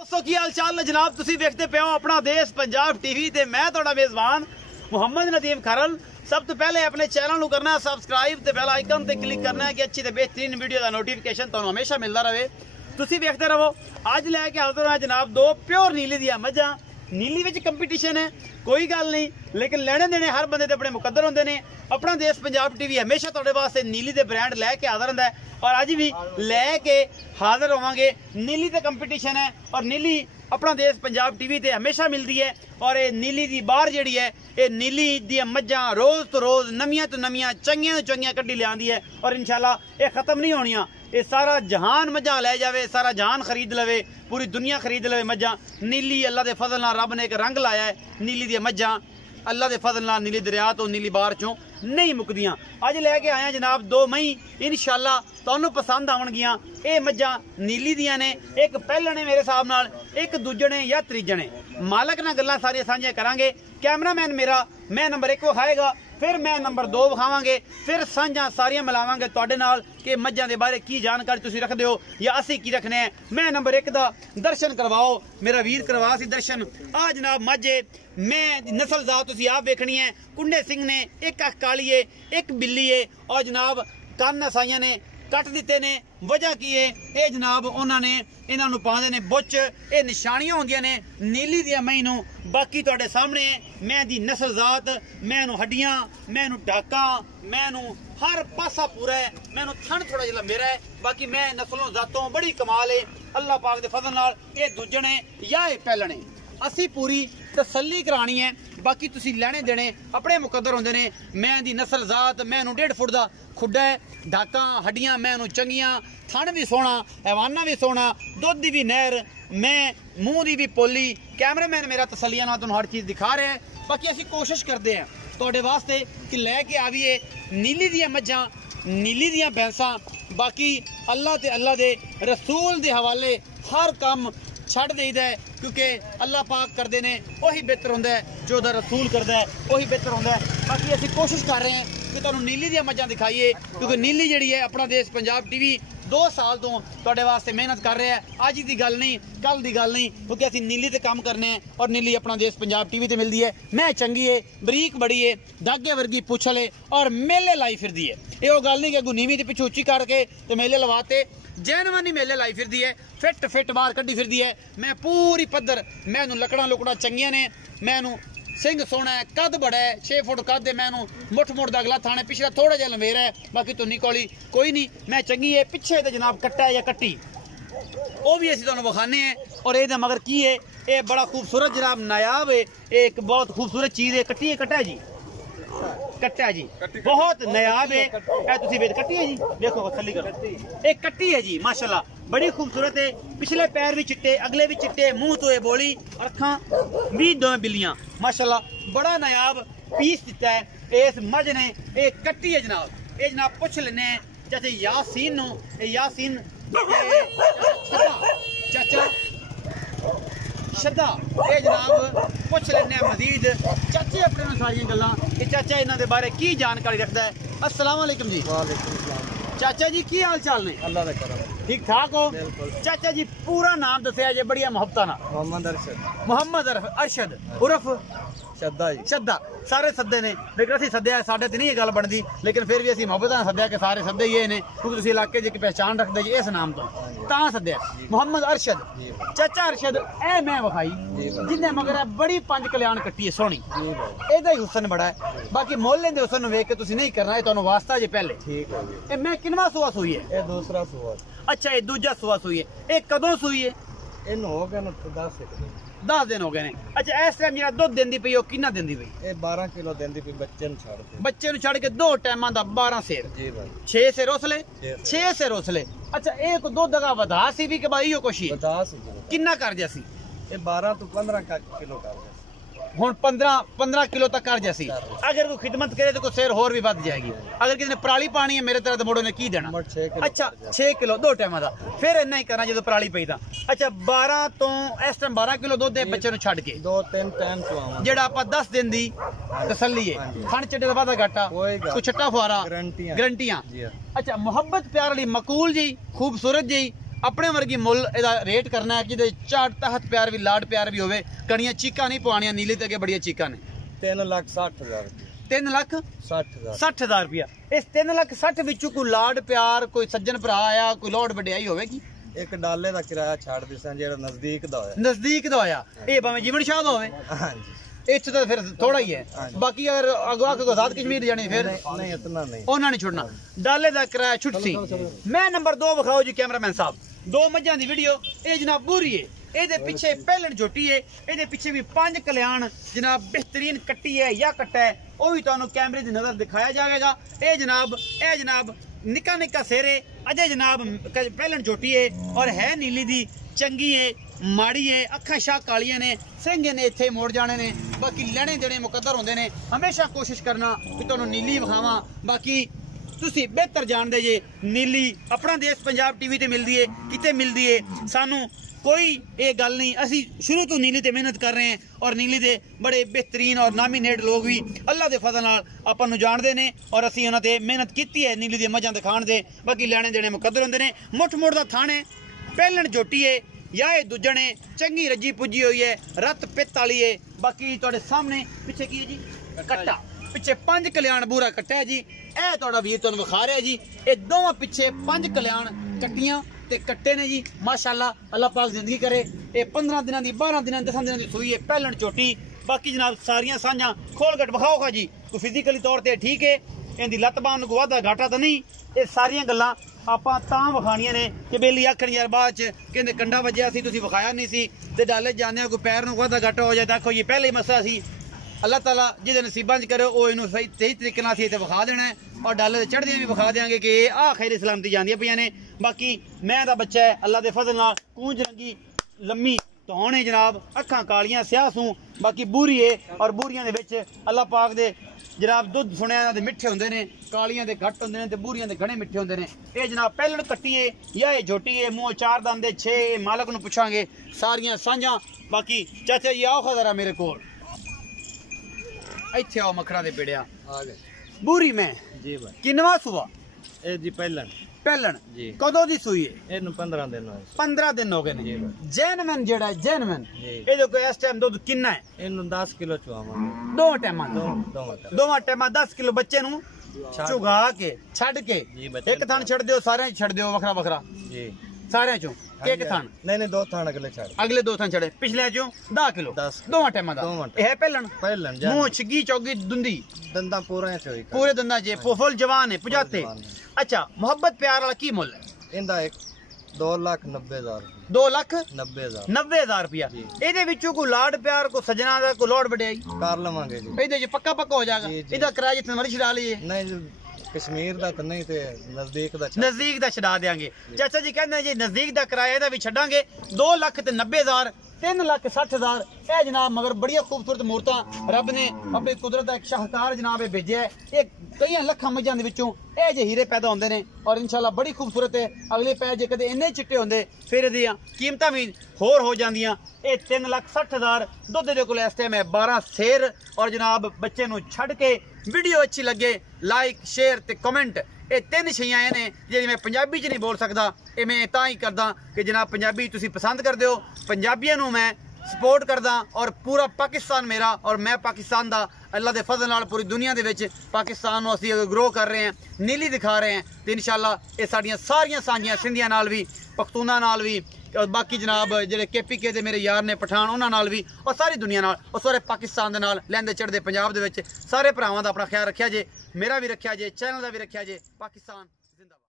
दोस्तों की हाल चाल ने जनाब तुसी देखते पे हो अपना देश पंजाब टीवी ते मैं थोड़ा मेजबान मुहम्मद नदीम खरल। सब तो पहले अपने चैनल करना सबसक्राइब ते बेल आइकन ते क्लिक करना है कि अच्छी ते बेहतरीन वीडियो का नोटिफिकेशन तुहानू हमेशा मिलता रहे। तुसी देखते रहो। अज लैके हाजिर है जनाब दो प्योर नीली दियां मझां। नीली विच कंपीटीशन है कोई गल नहीं, लेकिन लेने देने हर बंदे दे अपने मुकद्दर होंदे ने। अपना देश पंजाब टीवी हमेशा तुहाडे वास्ते नीली दे ब्रांड लैके हाजिर हुंदा है और अज भी लैके हाजिर होवांगे। नीली ते कंपीटीशन है और नीली अपना देश पंजाब टीवी ते हमेशा मिलती है और ये नीली दी बार जिहड़ी है ये नीली दी मझां रोज़ तो रोज़ नवियां तो नवियां चंगियां तो चंगियां कड्डी लियांदी है और इंशाल्लाह ये खत्म नहीं होनियां। ये सारा जहान मझां लै जावे, सारा जहान खरीद लवे, पूरी दुनिया खरीद लवे मझां। नीली अल्लाह दे फजल नाल रब ने एक रंग लाया है। नीली दी मझां अल्लाह दे फजल नाल नीली दरिया तो नीली बार चों नहीं मुकदियां। अज लैके आया जनाब 2 मई इंशाल्लाह तुहानू पसंद आवणगियां। ये मझां नीली दियां ने, एक पहले ने मेरे हिसाब नाल, एक दूजे ने या तीजे ने। मालक नाल गल्लां सारियां सांझियां करांगे। कैमरामैन मेरा मैं नंबर 1 विखाएगा, फिर मैं नंबर 2 विखावांगे, फिर सांझां सारियां मिलावांगे तुहाडे नाल कि मझां दे बारे की जानकारी तुसीं रखदे हो या असीं की रखने हैं। मैं नंबर 1 दा दर्शन करवाओ मेरा वीर, करवा सी दर्शन। आ जनाब मझे मैं नस्ल जात तुसीं आप वेखनी है। कुंडे सिंह ने, एक अख काली है, एक बिल्ली है और जनाब कन्न साइयां ने कट दिते ने। वजह की है ये जनाब उन्होंने इन्हों पाते ने बुच, ये निशानियां होंदियां ने नीली दियां मई नूं। बाकी तुहाडे सामने मैं दी नस्ल जात, मैं हड्डियां, मैं डाका, मैं हर पासा पूरा है, मैं थन थोड़ा जिहा मेरा है। बाकी मैं नस्लों जातों बड़ी कमाल है अल्लाह पाक दे फजल नाल। ये दूजे ने या ये पहले ने, असी पूरी तसल्ली करानी है। बाकी तुसी लेने देने अपने मुकद्दर होंदे ने। मैं दी नस्ल जात, मैं 1.5 फुट दा खुड्डा है, ढाका हड्डियां मैं चंगियां, थन भी सोहना, हैवाना भी सोहना, दुध दी भी नहर, मैं मूँह दी भी पोली। कैमरामैन मेरा तसल्लियां नाल तुहानू हर चीज़ दिखा रहा है। बाकी असी कोशिश करते हैं तुहाडे वास्ते कि लैके आवीए नीली दियां मझां, नीली दियां भैंसां। बाकी अल्लाह ते अल्लाह दे रसूल दे हवाले हर काम छड़ देईदा है, क्योंकि अल्लाह पाक करते ने वही बेहतर होंदा है, जो दा रसूल करता है वही बेहतर होंदा है। बाकी असी कोशिश कर रहे हैं कि तुहानू नीली दियां मझां दिखाइए, क्योंकि नीली जिहड़ी है अपना देश पंजाब टीवी 2 साल तो तुहाडे वास्ते मेहनत कर रहा है। अज की गल नहीं, कल की गल नहीं, क्योंकि असी नीली ते काम करने हैं और नीली अपना देश पंजाब टीवी ते मिलती है। मैं चंगी है, बरीक बड़ी है, धागे वर्गी पुछल है और मेले लाई फिरदी है। ये गल नहीं कि अगू नीवी ते पिछू उच्ची करके ते मेले लवाते, जैनवानी मेले लाई फिरदी है, फिट फिट बाहर कड्डी फिरदी है। मैं पूरी पद्धर, मैनू लकड़ा लुकड़ा चंगियां ने, मैनू सिंह सोहना है, कद बड़ा है, 6 फुट कद है, मैनू मुठ मुठ दा अगला थाने, पिछला थोड़ा जिहा लंबेरा है, बाकी तुन्नी कौली कोई नहीं। मैं चंगी है। पिछे तो जनाब कट्टा है या कट्टी, वो भी असीं तुहानू विखाने हैं। और ये मगर की है, ये बड़ा खूबसूरत जनाब नायाब है, एक बहुत खूबसूरत चीज़ है। कट्टी है, कट्टा है जी, कट्टा है जी, बहुत नायाब है। कट्टी है जी, देखो थल्ली करो, एक कट्टी है जी माशाल्लाह, बड़ी खूबसूरत है। पिछले पैर भी चिट्टे, अगले भी चिट्टे, मुंह तो ये बोली, अखां भी 2 बिल्लियां माशाल्लाह। बड़ा नायाब पीस दिता है इस मझ ने। एक कट्टी है जनाब। ये जनाब पुछ लेने जैसे यासीन नूं, यासीन चाचा शदा, ये जनाब पुछ लेने मजीद चाचे अपने सारियां गल्लां कि चाचा इन्हां दे बारे की जानकारी रखता है। अस्सलाम वालेकुम जी। वालेकुम सलाम। चाचा जी की हाल चाल ने? अल्लाह दा करम, ठीक ठाक हो? चाचा जी पूरा नाम दसिया जे बढ़िया मोहब्बत ना। मोहम्मद अरशद। मोहम्मद अरशद उर्फ शद्दा जी। शद्दा। सारे सद्दे ने, लेकिन असीं सद्दिया साडे ते नहीं गल बनदी, लेकिन फिर भी असीं मोहब्बत नाल सद्दिया कि सारे सद्दे ही ने, क्योंकि तुसीं इलाके च एक पहचान रखदे जी इस नाम तो तां सद्दिया। मोहम्मद अरशद। चाचा अरशद ए मैं विखाई जिन्ने मगर बड़ी 5 कल्याण कट्टी है सोहनी, एदा ही हुसन बड़ा है। बाकी मोहल्ले दे हुसन वेख के तुसीं नहीं करना, ये तुहानू वास्ता जे पहले। ठीक है जी। ए मैं किनवा सुआ सुई है? ये दूसरा सुआ। अच्छा, ये दूजा सुआ सुई है। ये कदों सुई है? इन हो गए ना 10 दिन हो गए ने। अच्छा, इस टाइम जेड़ा दुध देंदी पई ओ कितना देंदी पई? ये 12 किलो देंदी पई बच्चे नु छड़ के। बच्चे नु छड़ के 2 टाइमां दा 12 सेर। जी भाई। 6 सेर उसले, 6 सेर उसले। अच्छा, एक दुध दा वधा सी भी के भाई यो कुछ ही वधा सी कितना कर जैसी? ये 12 तो 15 किलो कर जैसी। हुण 15 किलो तक कर जैसी। अगर कोई खिदमत करे तो कोई सेर होर भी बढ़ जाएगी। अगर किसी ने पराली पानी है मेरे तरह तो मोड़ो ने की देना। अच्छा, 6 किलो 2 टाइमां दा, फिर इन्ना ही करना जो पराली पई दा। अच्छा, 12 तो इस टाइम 12 किलो दुध दे बच्चे नु छड़ के 2-3 टाइम चवावां, जेड़ा आपा 10 दिन दी तसल्ली है। खान चट्टे दा वादा घाटा कोई छट्टा फुआरा, गारंटियां। अच्छा, मोहब्बत प्यार वाली मकूल जी, खूबसूरत जी, अपने वर्गी मुल एदा रेट करना है कि चाट तहत प्यार भी लाड प्यार भी होवे कड़ियां चीका नहीं पवानियां नीली ते बड़िया चीका ने 3,60,000 3,60,000 रुपया इस 3,60,000 विचों कोई लाड प्यार कोई सज्जन भरा आया कोई लोड वड्याई होवेगी एक डाले दा किराया छाड़ दिसां जेड़ा नजदीक दा होया ये भावें जीवन शाह दा होवे हां जी इत्थे तो फिर थोड़ा ही है बाकी अगर अगवा को आजाद कश्मीर जानी फिर नहीं इतना नहीं उन्होंने छोड़ना डाले दा किराया छुटसी मैं नंबर 2 विखाओ जी कैमरामैन साहब 2 मज्जां दी वीडियो ये जनाब बुरी है ਇਹਦੇ ਪਿੱਛੇ ਪਹਿਲਣ ਝੋਟੀ ਹੈ ਇਹਦੇ ਪਿੱਛੇ ਵੀ 5 ਕਲਿਆਣ ਜਨਾਬ ਬਿਹਤਰੀਨ ਕੱਟੀ ਹੈ ਜਾਂ ਕੱਟਾ ਹੈ ਉਹ ਵੀ ਤੁਹਾਨੂੰ ਕੈਮਰੇ ਦੀ ਨਜ਼ਰ ਦਿਖਾਇਆ ਜਾਵੇਗਾ ਇਹ ਜਨਾਬ ਨਿੱਕਾ ਨਿੱਕਾ ਸੇਰੇ ਅਜੇ ਜਨਾਬ ਪਹਿਲਣ ਝੋਟੀ ਹੈ ਔਰ ਹੈ ਨੀਲੀ ਦੀ ਚੰਗੀ ਹੈ ਮਾੜੀ ਹੈ ਅੱਖਾਂ ਸ਼ਾਹ ਕਾਲੀਆਂ ਨੇ ਸਿੰਘ ਨੇ ਇੱਥੇ ਮੋੜ ਜਾਣੇ ਨੇ ਬਾਕੀ ਲੈਣੇ ਦੇਣੇ ਮੁਕੱਦਰ ਹੁੰਦੇ ਨੇ ਹਮੇਸ਼ਾ ਕੋਸ਼ਿਸ਼ ਕਰਨਾ ਕਿ ਤੁਹਾਨੂੰ ਨੀਲੀ ਵਿਖਾਵਾਂ ਬਾਕੀ ਤੁਸੀਂ ਬਿਹਤਰ ਜਾਣਦੇ ਜੇ ਨੀਲੀ ਆਪਣਾ ਦੇਸ਼ ਪੰਜਾਬ ਟੀਵੀ ਤੇ ਮਿਲਦੀ ਹੈ ਕਿਤੇ ਮਿਲਦੀ ਹੈ ਸਾਨੂੰ कोई ये गल नहीं असी शुरू तो नीली ते मेहनत कर रहे हैं और नीली दे बड़े बेहतरीन और नामीनेट लोग भी अल्लाह दे फजल नाल आपां नूं जानदे ने और असी उन्हां ते मेहनत कीती है नीली दे मजां दिखाण दे बाकी लैणे देने मुकद्दर हुंदे ने मुठ मुड़ दा थाने पहलण झोटी है या ये दूजणे चंगी रजी पुजी हुई है रत पित्त वाली है बाकी तुहाडे सामने पिछे की है जी कट्टा पिछे 5 कल्याण बूरा कट्टा है जी ए तुहाडा वीर तुहानूं विखा रहा जी ये दोवां पिछे 5 कल्याण कट्टियां ते कट्टे ने जी माशाअल्लाह अल्लाह पाक जिंदगी करे ये 15 दिनों की 12 दिनों 10 दिनों की सूई है पहलण झोटी बाकी जनाब सारियां सांझां खोल गट विखाओ खा जी कोई फिजिकली तौर ते ठीक है इहदी लत्त बांह नूं वाधा घाटा तो नहीं ये सारियां गल्लां आपां तां विखाणियां ने कि बेली आखण यार बाद च कहंदे कंडा वज्जिया सी तुसीं विखाया नहीं सी ते डाले जांदे कोई पैर नूं वाधा घाटा हो जाए देखो ये पहले ही मसला सी अल्लाह ताला जिहदे नसीबां च करे वो इनू सही तरीके नाल असीं विखा देना है और डाले चढ़दियां भी विखा देंगे कि आ खैर सलामती जांदियां पियां ने बाकी मैं दा बच्चा है अल्लाह दे फजल नाल कूंज रंगी लम्मी धौण है जनाब अखां कालियां स्याह सूं बाकी बूरी है और बूरियां दे विच अल्लाह पाक दे जनाब दुध सुनिया दे मिठे हुंदे ने कालियां दे घट हुंदे ने ते बूरियां दे घणे मिठे हुंदे ने ये जनाब पहलण कट्टी है या ये झोटी है मूंह 4 दंद 6 मालक नूं पुछांगे सारियां सांझां बाकी चाचा जी आओ जरा मेरे कोल ਇੱਥੇ ਆਓ ਮੱਖੜਾ ਦੇ ਪਿੜਿਆ आ गए ਬੂਰੀ ਮੈਂ जी भाई ਕਿੰਨਵਾ ਸੂਆ ए जी पहलन जी ਕਦੋਂ ਦੀ ਸੂਈ ਹੈ ਇਹਨੂੰ 15 ਦਿਨ ਹੋਏ 15 ਦਿਨ ਹੋ ਗਏ ਨੇ ਜੈਨਮਨ ਜਿਹੜਾ ਜੈਨਮਨ ਜੀ ਇਹਦੇ ਕੋਲ ਇਸ ਟਾਈਮ ਦੁੱਧ ਕਿੰਨਾ ਹੈ ਇਹਨੂੰ 10 ਕਿਲੋ ਚੁਆਵਾਂਗੇ ਦੋ ਟਾਈਮਾਂ ਦੋਵਾਂ ਟਾਈਮਾਂ 10 ਕਿਲੋ ਬੱਚੇ ਨੂੰ ਚੁਗਾ ਕੇ ਛੱਡ ਕੇ ਇੱਕ ਥਣ ਛੱਡ ਦਿਓ ਸਾਰਿਆਂ ਚ ਛੱਡ ਦਿਓ ਵੱਖਰਾ ਵੱਖਰਾ ਜੀ ਸਾਰਿਆਂ ਚੋਂ ਇੱਕ ਥਣ ਨਹੀਂ ਦੋ ਥਣ ਅਗਲੇ ਦੋ ਥਣ ਛੜੇ ਪਿਛਲੇ ਚੋਂ 10 ਕਿਲੋ ਦੋਵਾਂ ਟਾਈਮਾਂ ਦਾ ਇਹ ਹੈ ਪਹਿਲਣ ਮੂੰਹ ਛਗੀ ਚੌਗੀ ਦੁੰਦੀ ਦੰਦਾਂ ਪੂਰੇ ਦੰਦਾਂ ਜੇ ਫੁੱਲ ਜਵਾਨ ਹੈ ਪੁਜਾਤੇ अच्छा मोहब्बत प्यार वाला की मुल है इंदा एक 2,90,000 2,90,000 रुपया ਇਹਦੇ ਵਿੱਚੋਂ ਕੋਈ ਲਾਡ ਪਿਆਰ ਕੋ ਸਜਣਾ ਦਾ ਕੋਈ ਲੋੜ ਵਡਿਆਈ ਕਰ ਲਵਾਂਗੇ ਜੀ ਇਹਦੇ ਚ ਪੱਕਾ ਹੋ ਜਾਏਗਾ ਇਹਦਾ ਕਿਰਾਇਆ ਜਿੱਥੇ ਮਰਜ਼ੀ ਛਡਾ ਲਈਏ ਨਹੀਂ ਜੀ ਕਸ਼ਮੀਰ ਦਾ ਤਾਂ ਨਹੀਂ ਤੇ ਨਜ਼ਦੀਕ ਦਾ ਛਡਾ ਦੇਾਂਗੇ ਚਾਚਾ ਜੀ ਕਹਿੰਦੇ ਜੀ ਨਜ਼ਦੀਕ ਦਾ ਕਿਰਾਇਆ ਇਹਦਾ ਵੀ ਛੱਡਾਂਗੇ 2,90,000 3,60,000 ਇਹ ਜਨਾਬ ਮਗਰ ਬੜੀਆਂ ਖੂਬਸੂਰਤ ਮੂਰਤਾਂ ਰੱਬ ਨੇ ਆਪਣੀ ਕੁਦਰਤ ਦਾ ਇੱਕ ਸ਼ਾਹਕਾਰ ਜਨਾਬ ਇਹ ਭੇਜਿਆ ਇਹ ਕਈਆਂ ਲੱਖਾਂ ਮੱਝਾਂ ਦੇ ਵਿੱਚੋਂ ਇਹ ਜੇ ਹੀਰੇ ਪੈਦਾ ਹੁੰਦੇ ਨੇ ਔਰ ਇਨਸ਼ਾਅੱਲਾ ਬੜੀ ਖੂਬਸੂਰਤ ਹੈ ਅਗਲੇ ਪੈਰ ਜੇ ਕਦੇ ਇੰਨੇ ਚਿੱਟੇ ਹੁੰਦੇ ਫਿਰ ਇਹਦੀਆਂ ਕੀਮਤਾਂ ਵੀ ਹੋਰ ਹੋ ਜਾਂਦੀਆਂ ਇਹ 3,60,000 ਦੁੱਧ ਦੇ ਕੋਲ ਇਸ ਟਾਈਮ ਹੈ 12 ਸੇਰ ਔਰ ਜਨਾਬ ਬੱਚੇ ਨੂੰ ਛੱਡ ਕੇ ਵੀਡੀਓ ਅੱਛੀ ਲੱਗੇ ਲਾਈਕ ਸ਼ੇਅਰ ਤੇ ਕਮੈਂਟ ਇਹ ਤਿੰਨ ਸ਼ੀਆਂ ਨੇ ਜਿਹੜੀ ਮੈਂ ਪੰਜਾਬੀ 'ਚ ਨਹੀਂ ਬੋਲ ਸਕਦਾ ਇਹ ਮੈਂ ਤਾਂ ਹੀ ਕਰਦਾ ਕਿ ਜਨਾਬ ਪੰਜਾਬੀ ਤੁਸੀਂ ਪਸੰਦ ਕਰਦੇ ਹੋ ਪੰਜਾਬੀਆਂ ਨੂੰ ਮੈਂ ਸਪੋਰਟ ਕਰਦਾ ਔਰ ਪੂਰਾ ਪਾਕਿਸਤਾਨ ਮੇਰਾ ਔਰ ਮੈਂ ਪਾਕਿਸਤਾਨ ਦਾ ਅੱਲਾ ਦੇ ਫਜ਼ਲ ਨਾਲ ਪੂਰੀ ਦੁਨੀਆ ਦੇ ਵਿੱਚ ਪਾਕਿਸਤਾਨ ਨੂੰ ਅਸੀਂ ਗਰੋ ਕਰ ਰਹੇ ਹਾਂ ਨੀਲੀ ਦਿਖਾ ਰਹੇ ਹਾਂ ਤੇ ਇਨਸ਼ਾਅੱਲਾ ਇਹ ਸਾਡੀਆਂ ਸਾਰੀਆਂ ਸਾਂਝੀਆਂ ਸਿੰਧੀਆਂ ਨਾਲ ਵੀ ਪਖਤੂਨਾ ਨਾਲ ਵੀ और बाकी जनाब जेडे KPK दे मेरे यार ने पठान उन्हां नाल भी और सारी दुनिया नाल और सारे पाकिस्तान दे नाल लैंदे चढ़दे पंजाब दे विच सारे भरावां दा अपना ख्याल रखिया जे मेरा भी रखिया जे चैनल दा भी रखिया जे पाकिस्तान